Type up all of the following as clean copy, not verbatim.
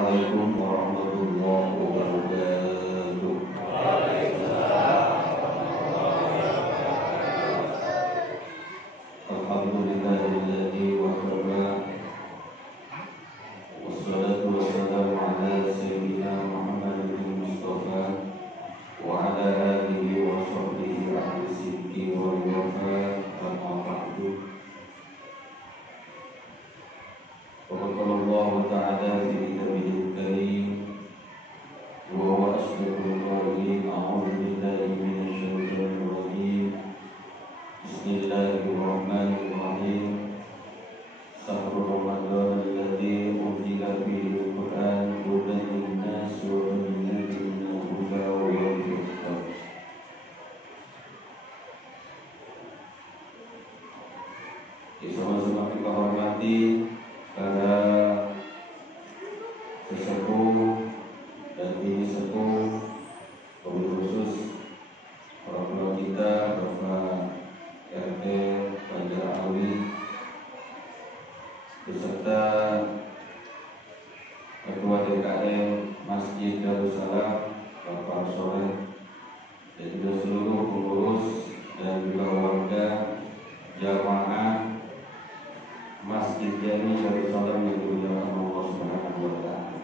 Assalamualaikum warahmatullahi wabarakatuh. Alhamdulillahilladzi wahaba. Wassalatu wassalamu ala sayyidina Muhammadin Mustafa wa ala alihi wa sahbihi ahli sidqi wal wafa. Amma ba'du. وقال الله تعالى في كتابه الكريم وهو أصدق القائلين أعوذ بالله من الشيطان الرجيم بسم الله الرحمن الرحيم شهر رمضان الذي أنزل فيه القرآن هدى للناس وبينات من الهدى والفرقان. Sama-sama kita hormati para sesepuh dan bini sepuh, wabil khusus orang tua kita, Bapak RT Banjar Awi, beserta Ketua DKM Masjid Darussalam Bapak Soleh, dan juga seluruh pengurus dan juga warga jamaah Masjid Jami Darussalam yang dimuliakan Allah Subhanahu wa taala.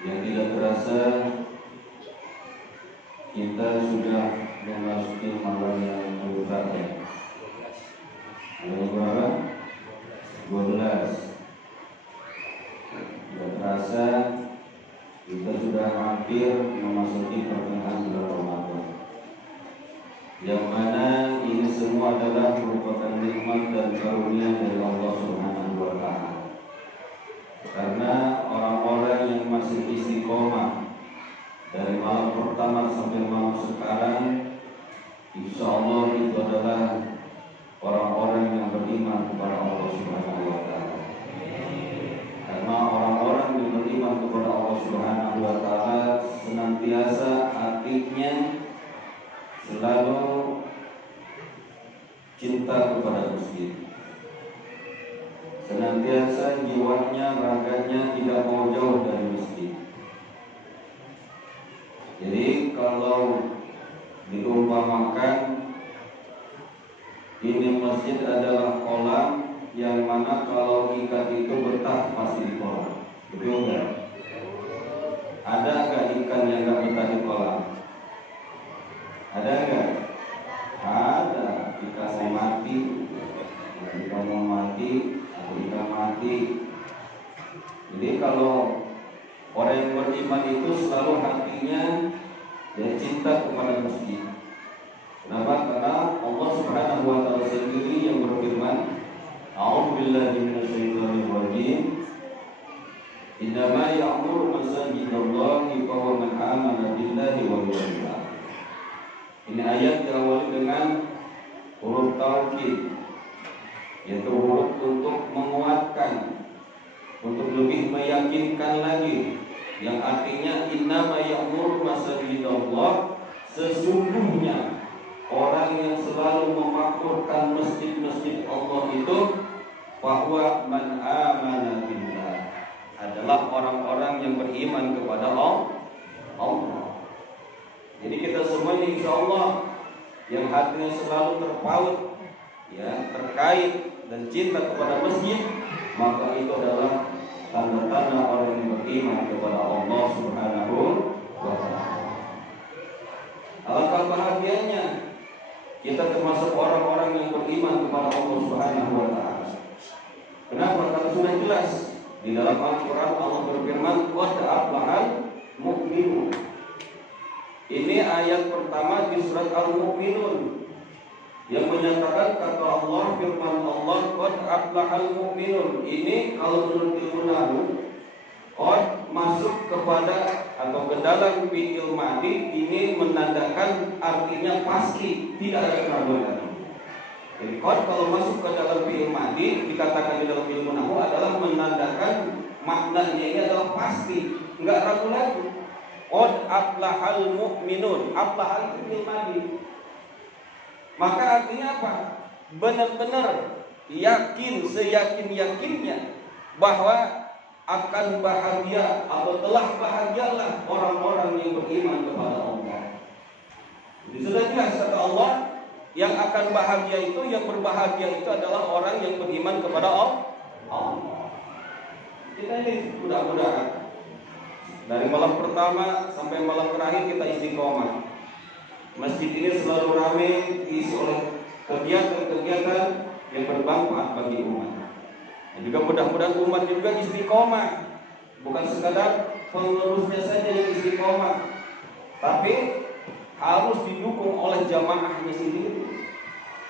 Yang tidak terasa kita sudah memasuki malam yang terakhir. Malam berapa? 12. Tidak terasa kita sudah hampir memasuki pertengahan bulan Ramadan, yang mana ini semua adalah merupakan nikmat dan karunia dari Allah Subhanahu wa taala. Karena orang-orang yang masih istiqomah dari malam pertama sampai malam sekarang, insya Allah itu adalah orang-orang yang beriman kepada Allah Subhanahu wa taala. Karena orang-orang yang beriman kepada Allah Subhanahu wa taala senantiasa hatinya selalu cinta kepada masjid, senantiasa jiwanya, raganya tidak mau jauh dari masjid. Jadi kalau diumpamakan ini masjid adalah kolam yang mana kalau ikan itu betah pasti di kolam, betul enggak? Ada enggak ikan yang enggak betah di kolam? Ada enggak? Ada. Ikan mau mati, ikan mau mati, atau ikan mati. Jadi kalau orang yang beriman itu selalu hatinya cinta kepada masjid. Kenapa? Karena Allah Subhanahu wa taala sendiri yang berfirman, A'udzubillahi minasyaitonir rajim. Innama ya'muru masajidallahi man amana billahi wal yawmil akhir. Ini ayat diawali dengan huruf taukid, yaitu huruf untuk menguatkan, untuk lebih meyakinkan lagi, yang artinya innama ya'muru masajidallah, sesungguhnya orang yang selalu memakmurkan masjid-masjid Allah itu bahwa man amana billah, adalah orang-orang yang beriman kepada Allah. Jadi kita semuanya insya Allah yang hatinya selalu terpaut, ya, terkait dan cinta kepada masjid, maka itu adalah tanda-tanda orang yang beriman kepada Allah Subhanahu wa taala. Alangkah bahagianya kita termasuk orang-orang yang beriman kepada Allah Subhanahu wa taala. Kenapa? Karena sudah jelas di dalam Al-Qur'an Allah berfirman, "Qad aflahal mu'minun." Ini ayat pertama di surat Al-Mu'minun yang menyatakan kata Allah, firman Allah, qad aflahal mu'minun. Ini kalau menurut ilmu nahwu, qad masuk kepada atau ke dalam fi'il madhi, ini menandakan artinya pasti, tidak ada keraguan. Jadi qad kalau masuk ke dalam fi'il madhi dikatakan di dalam ilmu nahwu adalah menandakan maknanya ini adalah pasti, enggak ragu lagi. Qad aflahal mu'minun, aflahal itu fi'il madhi. Maka artinya apa? Benar-benar yakin, seyakin-yakinnya bahwa akan bahagia atau telah bahagialah orang-orang yang beriman kepada Allah. Jadi sudah jelas kata Allah, yang akan bahagia itu, yang berbahagia itu adalah orang yang beriman kepada Allah. Kita ini mudah-mudahan dari malam pertama sampai malam terakhir kita istiqomah. Masjid ini selalu ramai diisi oleh kegiatan-kegiatan yang bermanfaat bagi umat. Dan juga mudah-mudahan umat juga istiqomah, bukan sekadar pengurusnya saja yang istiqomah, tapi harus didukung oleh jamaahnya sendiri.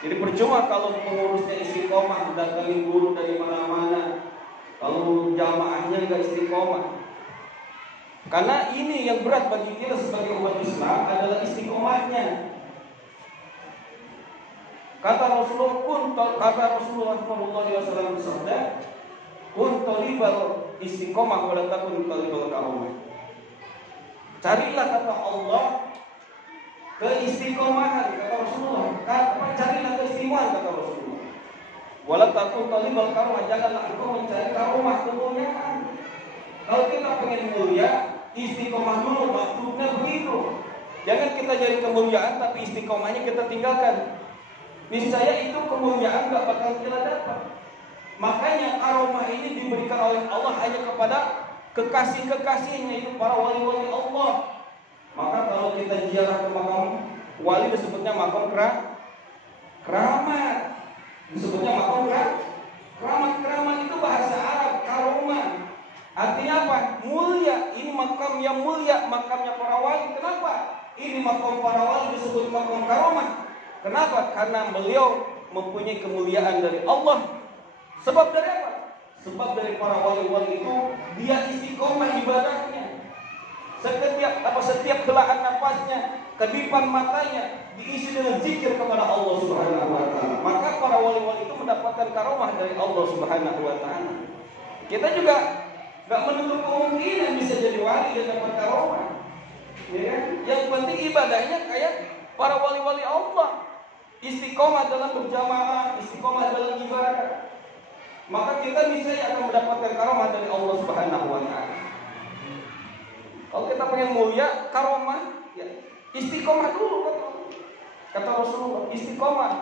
Jadi percuma kalau pengurusnya istiqomah, datangi guru dari mana-mana, kalau jamaahnya nggak istiqomah. Karena ini yang berat bagi kita sebagai umat Islam adalah istiqomahnya. Kata Rasulullah SAW bersabda, "Kun talibal istiqomah wa la takun talibal karomah." Carilah kata Allah keistiqomahan, kata Rasulullah. Carilah keistiqomahan, kata Rasulullah. Wa la takun talibal karomah, janganlah engkau mencari karomah, kemuliaan. Kalau kita pengen mulia, istiqomah dulu, maksudnya begitu. Jangan kita jadi kemuliaan tapi istiqomahnya kita tinggalkan. Niscaya itu kemuliaan gak bakal kita dapat. Makanya karomah ini diberikan oleh Allah hanya kepada kekasih-kekasihnya, itu para wali-wali Allah. Maka kalau kita ziarah ke makam wali disebutnya makam keramat. Disebutnya makam keramat. Keramat itu bahasa Arab, karomah. Artinya apa? Mulia. Ini makam yang mulia, makamnya para wali. Kenapa? Ini makam para wali disebut makam karomah. Kenapa? Karena beliau mempunyai kemuliaan dari Allah. Sebab dari apa? Sebab dari para wali-wali itu dia istiqomah ibadahnya. Setiap helaan nafasnya, kedipan matanya diisi dengan zikir kepada Allah Subhanahu wa taala. Maka para wali-wali itu mendapatkan karomah dari Allah Subhanahu wa taala. Kita juga enggak menutup kemungkinan bisa jadi wali dan dapat karomah. Ya kan? Yang penting ibadahnya kayak para wali-wali Allah. Istiqomah dalam berjamaah, istiqomah dalam ibadah. Maka kita niscaya akan mendapatkan karomah dari Allah Subhanahu wa taala. Kalau kita pengen mulia, karomah, ya istiqomah dulu kata Rasulullah, istiqomah.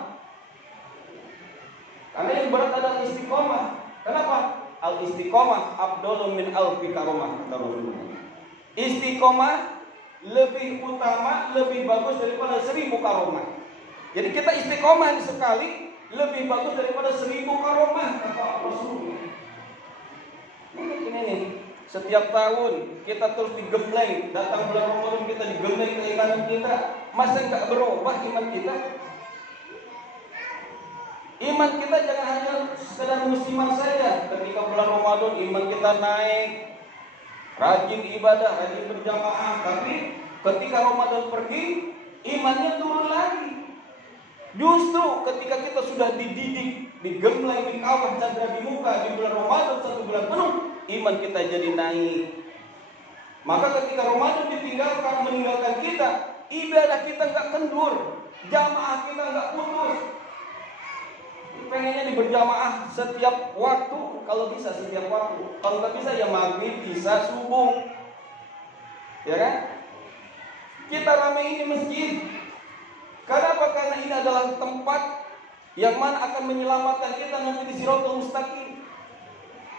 Karena yang berat adalah istiqomah. Kenapa? Al istiqomah afdalun min alfi karomah, kata Rasulullah. Istiqomah lebih utama, lebih bagus daripada 1000 karomah. Jadi kita istiqomah sekali lebih bagus daripada 1000 karomah, kata Rasulullah. Ini nih, setiap tahun kita terus digembleng, datang bulan Ramadan kita digembleng keimanan kita. Masa enggak berubah iman kita? Iman kita jangan hanya sekedar musiman saja. Ketika bulan Ramadan iman kita naik, rajin ibadah, rajin berjamaah. Tapi ketika Ramadan pergi, imannya turun lagi. Justru ketika kita sudah dididik, digembleng, dikawal, candra di muka di bulan Ramadan 1 bulan penuh, iman kita jadi naik. Maka ketika Ramadan meninggalkan kita, ibadah kita nggak kendur, jamaah kita nggak putus. Pengennya berjamaah setiap waktu, kalau bisa setiap waktu. Kalau nggak bisa ya maghrib, bisa subuh, ya kan? Kita ramai ini masjid. Kenapa? Karena ini adalah tempat yang mana akan menyelamatkan kita nanti di Siratul Mustaqim.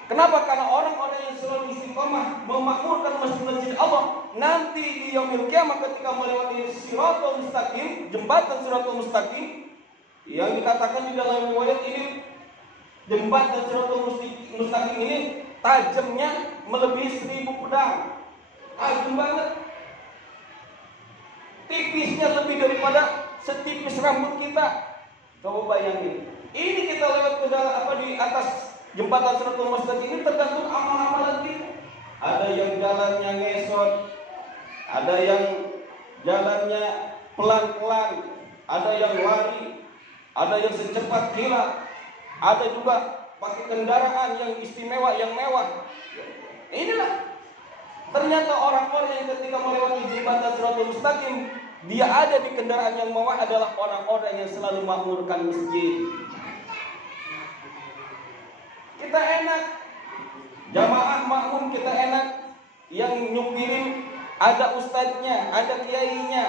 Kenapa? Karena orang-orang yang selalu istiqomah memakmurkan masjid-masjid Allah, nanti di yaumil kiamah ketika melewati Siratul Mustaqim, jembatan Siratul Mustaqim, yang dikatakan di dalam riwayat ini, jembatan Siratul Mustaqim ini tajamnya melebihi 1000 pedang. Tajam banget. Tipisnya lebih daripada setipis rambut kita. Coba bayangin. Ini kita lewat ke dalam di atas jembatan Siratul Mustaqim ini tergantung amal-amalan kita. Ada yang jalannya ngesot, ada yang jalannya pelan-pelan, ada yang lari, ada yang secepat kilat, ada juga pakai kendaraan yang istimewa, yang mewah. Inilah ternyata orang-orang yang ketika melewati jembatan Siratul Mustaqim, dia ada di kendaraan yang mewah adalah orang-orang yang selalu makmurkan masjid. Kita enak, jamaah makmur ada ustadznya, ada kiainya,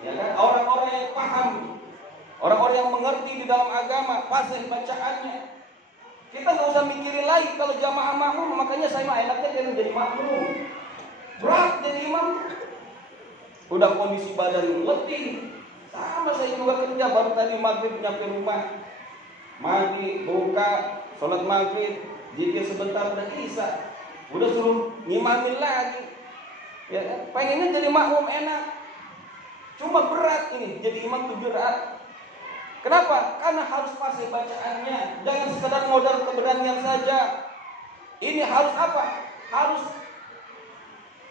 ya kan? Orang-orang yang paham, orang-orang yang mengerti di dalam agama, fasih bacaannya. Kita nggak usah mikirin lagi kalau jamaah makmum. Makanya saya mah enaknya jangan jadi makmum. Berat jadi imam. Udah kondisi badan letih. Sama saya juga kerja, baru tadi maghrib nyampe rumah. Mandi, buka, sholat maghrib, zikir sebentar udah isya. Udah suruh ngimamin lagi. Ya, pengennya jadi makmum enak. Cuma berat ini, jadi imam tuh berat. Kenapa? Karena harus fasih bacaannya. Jangan sekedar modal keberanian saja. Ini harus apa? Harus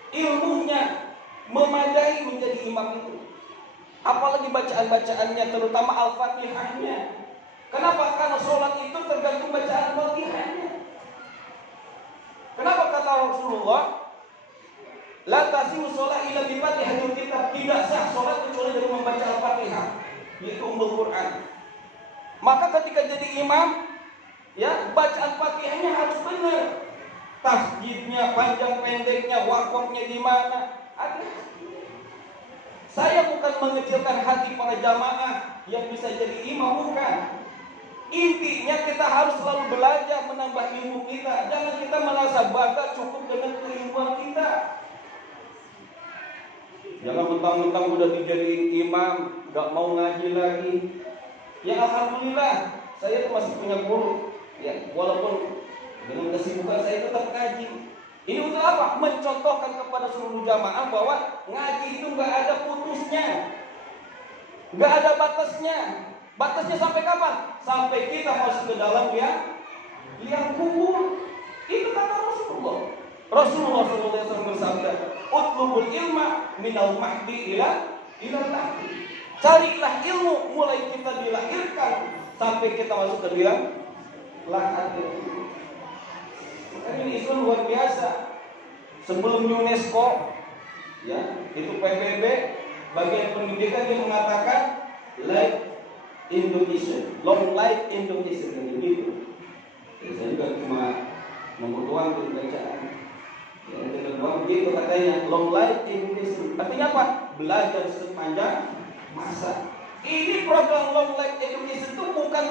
ilmunya memadai menjadi imam itu. Apalagi bacaan-bacaannya, terutama Al-Fatihahnya. Kenapa? Karena sholat itu tergantung bacaan Al-Fatihahnya. Kenapa kata Rasulullah? La tasihu sholat illa bi Fatihatil kitab. Tidak sah sholat kecuali dengan membaca Al-Fatihah, yaitu Ummul Quran. Maka ketika jadi imam, ya bacaan Fatihahnya harus benar. Tasjidnya, panjang pendeknya, wakafnya di mana? Saya bukan mengecilkan hati para jamaah yang bisa jadi imam, bukan. Intinya kita harus selalu belajar, menambah ilmu kita. Jangan kita merasa bangga cukup dengan keilmuan kita. Jangan mentang-mentang udah dijadiin imam, gak mau ngaji lagi. Ya alhamdulillah, saya tuh masih punya guru. Ya, walaupun dengan kesibukan saya tetap ngaji. Ini untuk apa? Mencontohkan kepada seluruh jamaah bahwa ngaji itu gak ada putusnya, gak ada batasnya. Batasnya sampai kapan? Sampai kita masuk ke dalam liang kubur. Itu kata Rasulullah. Rasulullah SAW bersabda, "Utlubul ilma minal mahdi ila lahdi." Carilah ilmu mulai kita dilahirkan sampai kita masuk ke liang lahat. Ini Islam luar biasa. Sebelum UNESCO, ya, itu PBB bagian pendidikan yang mengatakan life Indonesia, long life Indonesia, begitu. Saya juga cuma membutuhkan untuk bacaan. Ya, begitu katanya, long life Indonesia. Artinya apa? Belajar sepanjang masa. Ini program long life Indonesia itu bukan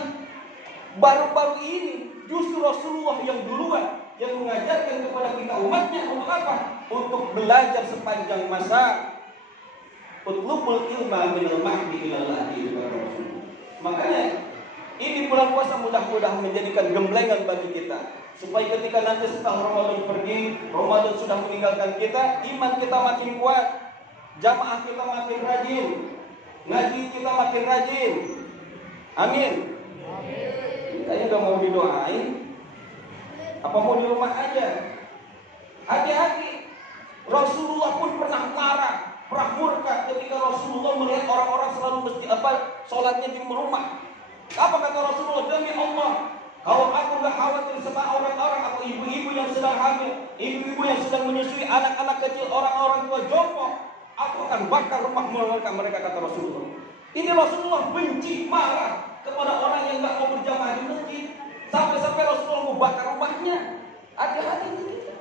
baru-baru ini. Justru Rasulullah yang duluan yang mengajarkan kepada kita umatnya untuk apa? Untuk belajar sepanjang masa. Utlubul ilma minal mahdi ila lahdi. Makanya ini bulan puasa mudah-mudahan menjadikan gemblengan bagi kita, supaya ketika nanti setelah Ramadan pergi, Ramadan sudah meninggalkan kita, iman kita makin kuat, jamaah kita makin rajin, ngaji kita makin rajin. Amin. Kayaknya gak mau didoain. Apa mau di rumah aja? Hati-hati. Rasulullah pun pernah marah, pernah murka ketika Rasulullah melihat orang-orang selalu mesti sholatnya di rumah. Apa kata Rasulullah? Demi Allah, kalau aku gak khawatir sama orang-orang atau ibu-ibu yang sedang hamil, ibu-ibu yang sedang menyusui anak-anak kecil, orang-orang tua jompo, aku akan bakar rumah mereka, kata Rasulullah. Ini Rasulullah benci, marah kepada orang yang gak mau berjamaah di masjid. Sampai-sampai Rasulullah mau bakar rumahnya. Hati-hati kita.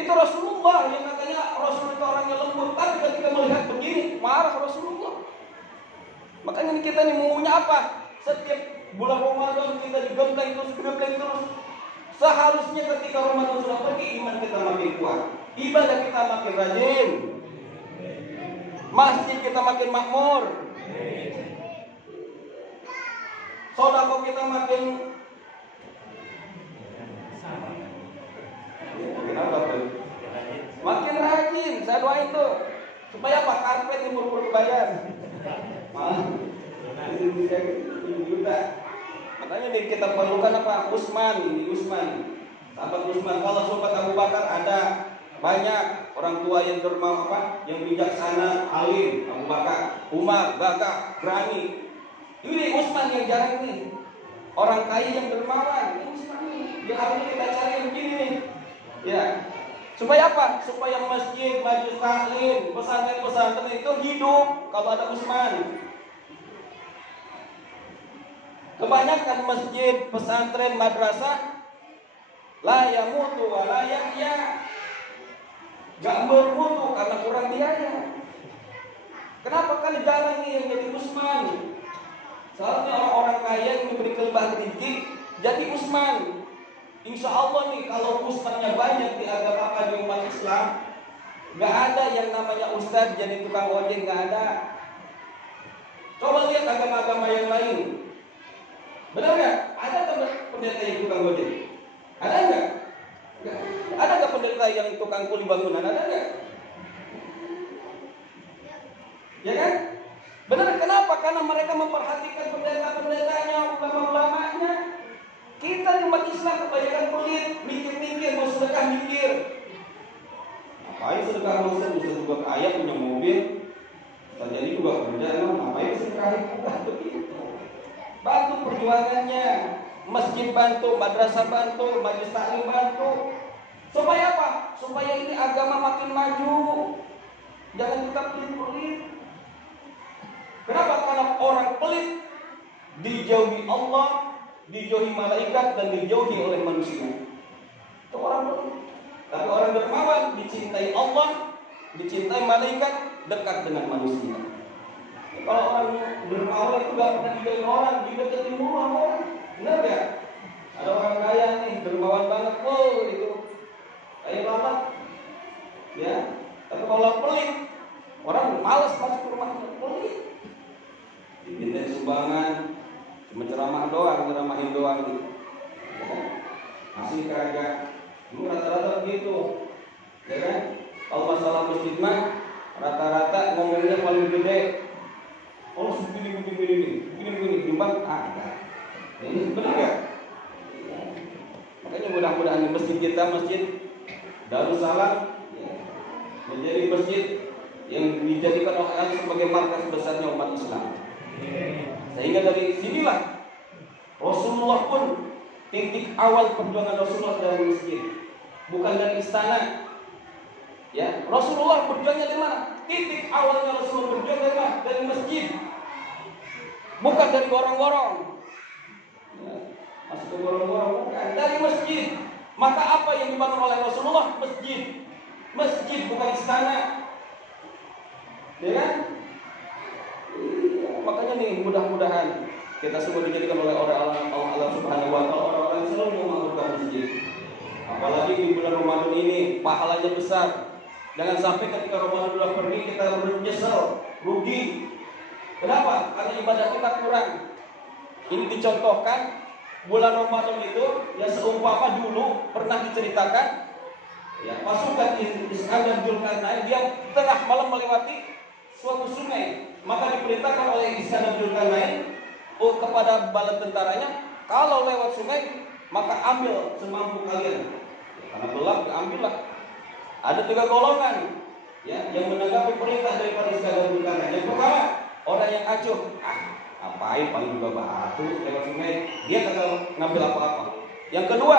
Itu Rasulullah yang katanya Rasulullah itu orangnya lembut, tapi ketika melihat begini marah Rasulullah. Makanya kita nih maunya apa? Setiap bulan Ramadan kita digembleng terus. Seharusnya ketika Ramadan sudah pergi, iman kita makin kuat, ibadah kita makin rajin, masjid kita makin makmur, sedekah kita makin rajin. Saya doain tuh supaya apa? Karpet yang buru-buru bayar. Juta. Makanya kita perlukan apa? Utsman. Sahabat Utsman. Kalau sahabat Abu Bakar ada banyak orang tua yang dermawan, apa? Yang bijaksana, alim. Abu Bakar, Umar, gagah, berani. Ini Utsman yang jarang nih. Orang kaya yang dermawan. Ini Utsman nih. Yang harusnya kita cari yang begini nih. Ya. Supaya apa? Supaya masjid, majelis taklim, pesantren-pesantren itu hidup kalau ada Utsman. Kebanyakan masjid, pesantren, madrasah la yamutu wa la yahya. nggak bermutu karena kurang biaya. Kenapa kan jarang nih yang jadi usman? Seharusnya orang-orang kaya yang diberi kelebihan rezeki jadi usman. Insya Allah nih kalau usmannya banyak di agama di umat Islam, nggak ada yang namanya ustadz jadi tukang ojek, nggak ada. Coba lihat agama-agama yang lain. Benar nggak? Ada nggak pendeta yang tukang ojek? Ada nggak? Ada nggak pendeta yang tukang kuli bangunan? Ada nggak? Ya kan? Benar, kenapa? Karena mereka memperhatikan pendeta-pendetanya, ulama-ulamanya. Kita di umat Islam kebanyakan pelit, mikir-mikir, mau sedekah mikir. Ngapain sedekah dosa? Bisa juga kaya punya mobil. Jadi juga kerja, ngapain sedekah itu? Begitu. Bantu perjuangannya. Masjid bantu, madrasah bantu, majelis taklim bantu. Supaya apa? Supaya ini agama makin maju. Jangan kita pelit-pelit. Kenapa? Karena orang pelit dijauhi Allah, dijauhi malaikat, dan dijauhi oleh manusia. Itu orang pelit. Tapi orang dermawan dicintai Allah, dicintai malaikat, dekat dengan manusia. Kalau orang dermawan itu gak pernah dijauhi orang, dideketin mulu sama orang. Benar gak? Ada orang kaya nih, dermawan banget, itu kaya banget, ya. Tapi kalau pelit, orang malas masuk ke rumah pelit. Diminta sumbangan, cuma ceramah doang, ceramahin doang gitu. Masih kagak. Ini rata-rata begitu, ya kan? Kalau masalah masjid mah rata-rata ngomongnya paling gede. Oh begini, timbang ada. Ini benar nggak? Makanya mudah-mudahan di masjid kita, Masjid Darussalam, menjadi masjid yang dijadikan oleh Allah sebagai markas besarnya umat Islam. Sehingga dari sinilah Rasulullah pun titik awal perjuangan Rasulullah dari masjid, bukan dari istana. Ya, Rasulullah berjuangnya dari mana? Titik awalnya Rasulullah berjuang dari mana? Dari masjid, bukan dari gorong-gorong. Ya, masuk ke gorong-gorong bukan, dari masjid. Maka apa yang dibangun oleh Rasulullah? Masjid. Masjid bukan istana. Ya kan? Makanya nih mudah-mudahan kita semua dijadikan oleh Allah Subhanahu wa taala orang-orang yang selalu memakmurkan masjid. Apalagi di bulan Ramadan ini pahalanya besar. Jangan sampai ketika Ramadan sudah pergi kita menyesal, rugi. Kenapa? Karena ibadah kita kurang. Ini dicontohkan bulan Ramadan itu ya seumpama dulu pernah diceritakan ya pasukan Iskandar Dzulkarnain dia tengah malam melewati suatu sungai, maka diperintahkan oleh Iskandar Dzulkarnain kepada bala tentaranya, kalau lewat sungai maka ambil semampu kalian. Karena gelap, ambillah. Ada 3 golongan ya yang menanggapi perintah daripada Iskandar Dzulkarnain. Yang pertama, orang yang acuh, ngapain paling juga batu lewat sungai, dia kagak ngambil apa-apa. Yang kedua,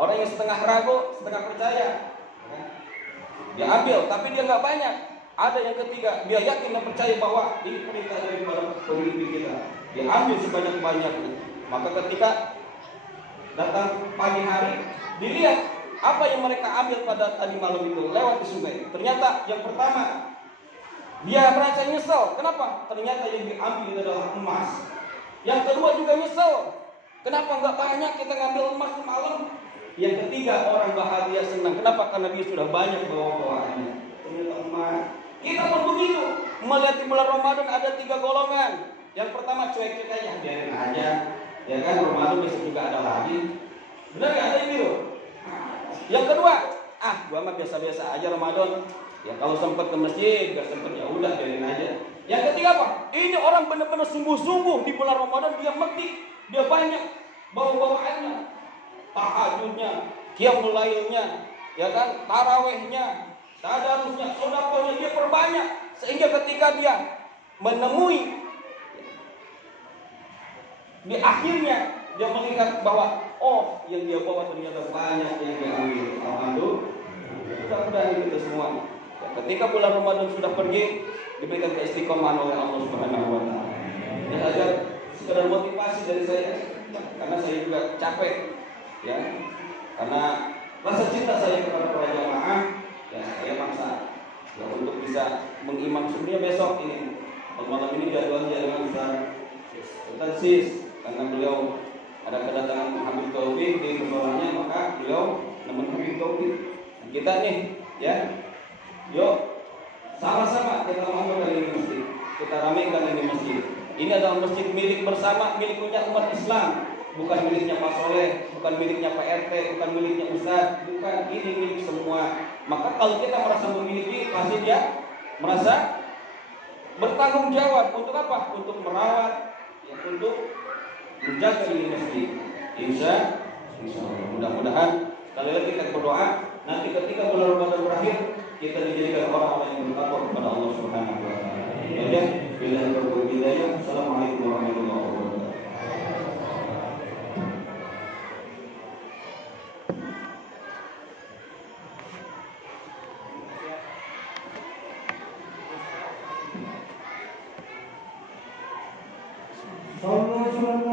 orang yang setengah ragu, setengah percaya, dia ambil, tapi dia nggak banyak. Ada yang ketiga, dia yakin dan percaya bahwa ini perintah daripada pemimpin kita, dia ambil sebanyak-banyaknya. Maka ketika datang pagi hari, dilihat apa yang mereka ambil pada tadi malam itu lewat di sungai. Ternyata yang pertama, dia merasa nyesel. Kenapa? Ternyata yang diambil adalah emas. Yang kedua juga nyesel. Kenapa nggak banyak kita ngambil emas semalam? Yang ketiga, orang bahagia senang. Kenapa? Karena dia sudah banyak bawa-bawaannya. Ternyata emas. Kita pun begitu. Melihat di bulan Ramadan ada 3 golongan. Yang pertama cuek-cuek aja, biarin aja. Ya kan, Ramadan besok juga ada lagi. Benar nggak? Ada yang gitu. Yang kedua, gua mah biasa-biasa aja Ramadan. Ya kalau sempat ke masjid, gak sempat ya udah biarin aja. Yang ketiga apa? Ini orang benar-benar sungguh-sungguh di bulan Ramadan, dia metik, dia banyak bawa-bawaannya, tahajudnya, qiyamul lailnya, ya kan, tarawehnya, tadarusnya, sedekahnya dia perbanyak, sehingga ketika dia menemui di akhirnya dia melihat bahwa yang dia bawa ternyata banyak yang dia ambil. Alhamdulillah. Mudah-mudahan kita semua ketika bulan Ramadan sudah pergi diberikan keistiqomahan oleh Allah Subhanahu wa taala. Dan agar sekedar motivasi dari saya, karena saya juga capek ya. Karena rasa cinta saya kepada para jamaah Ya, saya maksa ya, untuk bisa mengimam sebenarnya besok ini. Malam ini jadwalnya dengan Ustaz Sis, karena beliau ada kedatangan Habib Taufik di musolanya, maka beliau nemenin Habib Taufik. Kita nih, ya, yuk sama-sama kita melakukan ini masjid, kita ramaikan ini masjid. Ini adalah masjid milik bersama, milik punya umat Islam, bukan miliknya Pak Soleh, bukan miliknya Pak RT, bukan miliknya Ustaz, bukan, ini milik semua. Maka kalau kita merasa memiliki, pasti dia merasa bertanggung jawab untuk apa? Untuk merawat, ya, untuk menjaga ini masjid. Insya Allah. Mudah-mudahan sekali lagi kita berdoa, nanti ketika bulan Ramadan berakhir, kita dijadikan orang-orang yang bertakwa kepada Allah Subhanahu wa taala. Ya, bila berbudaya. Assalamualaikum warahmatullahi wabarakatuh. Sallallahu